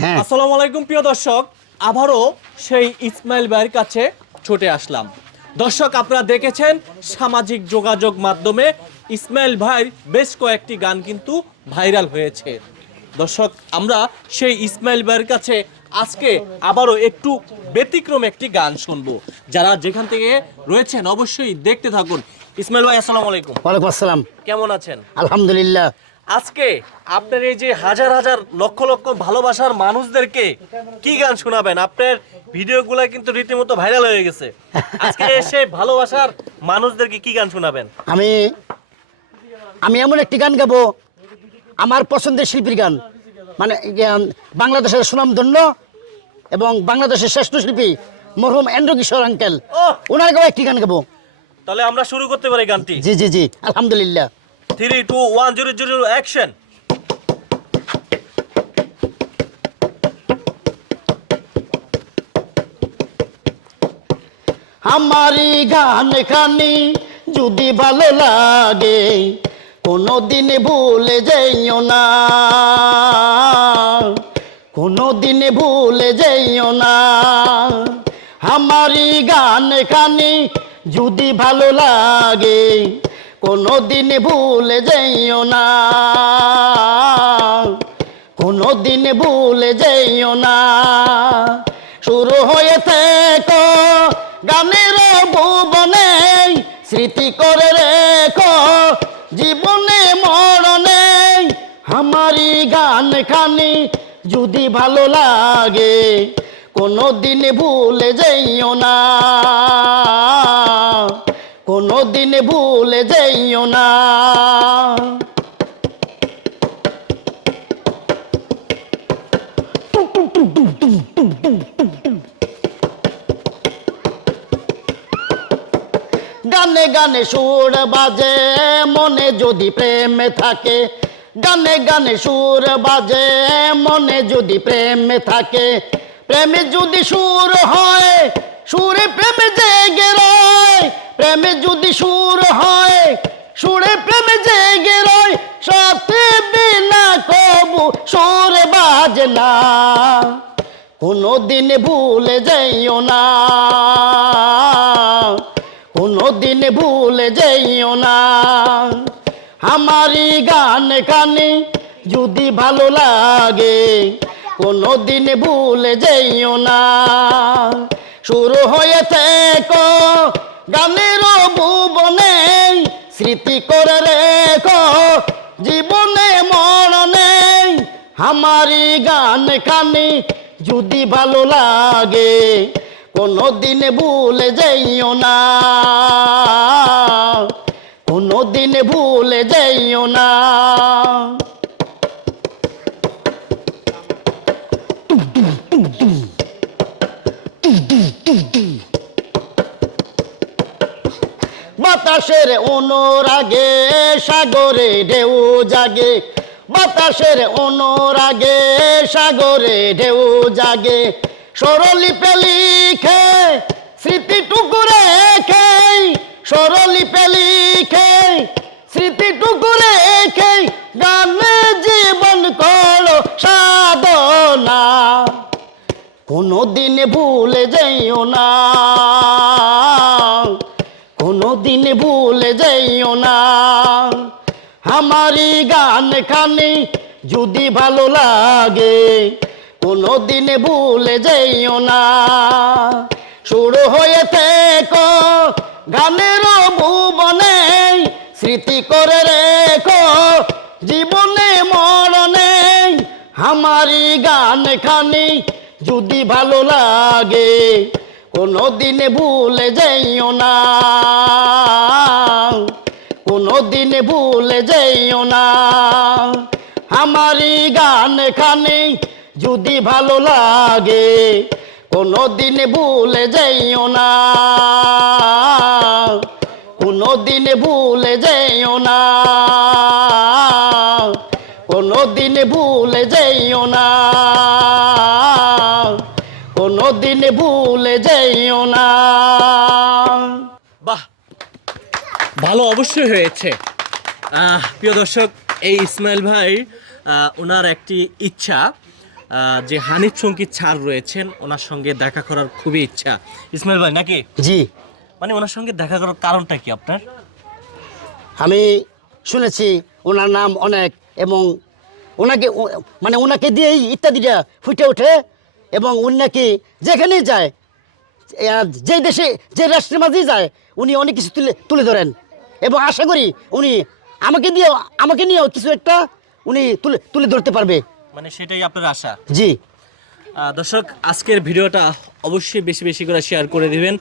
হ্যাঁ। আসসালামু আলাইকুম, প্রিয় দর্শক। আবারও সেই ইসমাইল ভাইয়ের কাছে ছুটে আসলাম। দর্শক, আপনারা দেখেছেন সামাজিক যোগাযোগ মাধ্যমে ইসমাইল ভাইয়ের বেশ কয়েকটি গান কিন্তু ভাইরাল হয়েছে। দর্শক, আমরা সেই ইসমাইল ভাইয়ের কাছে আজকে আবারও একটু ব্যতিক্রম একটি গান শুনব। যারা যেখান থেকে রয়েছেন অবশ্যই দেখতে থাকুন। ইসমাইল ভাই আসসালামু আলাইকুম। ওয়ালাইকুম আসসালাম। কেমন আছেন? আলহামদুলিল্লাহ। আজকে আপনার এই যে হাজার হাজার লক্ষ লক্ষ ভালোবাসার মানুষদেরকে কি গান শোনাবেন? আপনার ভিডিওগুলো কিন্তু রীতিমতো ভাইরাল হয়ে গেছে। আজকে এসে ভালোবাসার মানুষদেরকে কি গান শোনাবেন? আমি আমি এমন একটি গান গাবো আমার পছন্দের শিল্পীর গান। মানে ইয়ে, বাংলাদেশের সুনামধন্য এবং বাংলাদেশের শ্রেষ্ঠ শিল্পী মরহুম এন্দ্র কিশোর আঙ্কেল! ওনার গাওয়া একটি গান গাবো। তাহলে আমরা শুরু করতে পারি গানটি? জি জি জি আলহামদুলিল্লাহ। Three two one zero zero action আমারি গান খানি যদি ভালো লাগে কোনো দিন ভুলে যাইও না। কোনো দিন ভুলে যাইও না। আমারই গান খানি যদি ভালো লাগে কোনো দিন ভুলে যাইও না। কোনো দিন ভুলে যাইও না। শুরু হয়েছে তো গানের ভুবনে, স্মৃতি করে রেখো জীবনে মরণে। আমারই গান খানি যদি ভালো লাগে কোনো দিন ভুলে যাইও না। কোনো দিন ভুলে যাইও না। গানে গানে সুর বাজে, মনে যদি প্রেম থাকে গানে গানে সুর বাজে, মনে যদি প্রেম থাকে, প্রেমে যদি সুর হয়, সুরে প্রেমে জেগে রয়। প্রেমে যদি সুর হয়, সুরে প্রেমে জেগে রয়। সাথে বিনা কবু সুর বাজে না। কোনো দিন ভুলে যাইও না। কোনো দিন ভুলে যাইও না। আমারই গান কানে যদি ভালো লাগে কোনো দিন ভুলে যাইও না। শুরু হয়েছে কো গানের ভুবনে স্মৃতি করে রেখো, জীবনে মরণে আমারি গান কানে যদি ভালো লাগে কোনো দিন ভুলে যাইও না। কোনো দিন ভুলে যাইও না। বাতাসের অনুরাগে সাগরে ঢেউ জাগে। বাতাসের অনুরাগে সাগরে ঢেউ জাগে। সরলিপে লিখে স্মৃতি টুকুরে খে সরলিপে লিখে স্মৃতি টুকুরে খে গানে জীবন করো সাধনা। কোনো দিন ভুলে যাইও না কোনো দিন ভুলে যাইও না। আমারই গান খানি যদি ভালো লাগে কোনো দিন ভুলে যাইও না। শুরু হয়েছে কো গানের ভুবনে স্মৃতি করে রেখো, জীবনে মরণে আমারই গান খানি, যদি ভালো লাগে কোনো দিন ভুলে যাইও না। কোনো দিন ভুলে যাইও না। আমারই গান খানি, যদি ভালো লাগে কোনো দিন ভুলে যাইও না। কোনো দিন ভুলে যাইও না। কোনো দিন ভুলে যাইও না। কোনো দিন ভুলে যাইও না। বাহ ভালো অবশ্যই হয়েছে। আহ, প্রিয় দর্শক এই ইসমাইল ভাই ওনার একটি ইচ্ছা যে হানিফ সংগীত ছাড় রয়েছেন ওনার সঙ্গে দেখা করার খুবই ইচ্ছা। ইসমাইল ভাই নাকি? জি। মানে ওনার সঙ্গে দেখা করার কারণটা কি আপনার? আমি শুনেছি ওনার নাম অনেক এবং ওনাকে মানে ওনাকে দিয়েই ইত্যাদিটা ফুটে ওঠে এবং উনি নাকি যেখানেই যায় যেই দেশে যে রাষ্ট্রের মাঝেই যায় উনি অনেক কিছু তুলে তুলে ধরেন। এবং আশা করি উনি আমাকে দিয়ে আমাকে নিয়েও কিছু একটা উনি তুলে তুলে ধরতে পারবে। মানে সেটাই আপনার আশা? জি। দর্শক আজকের ভিডিওটা অবশ্যই বেশি বেশি করে শেয়ার করে দিবেন।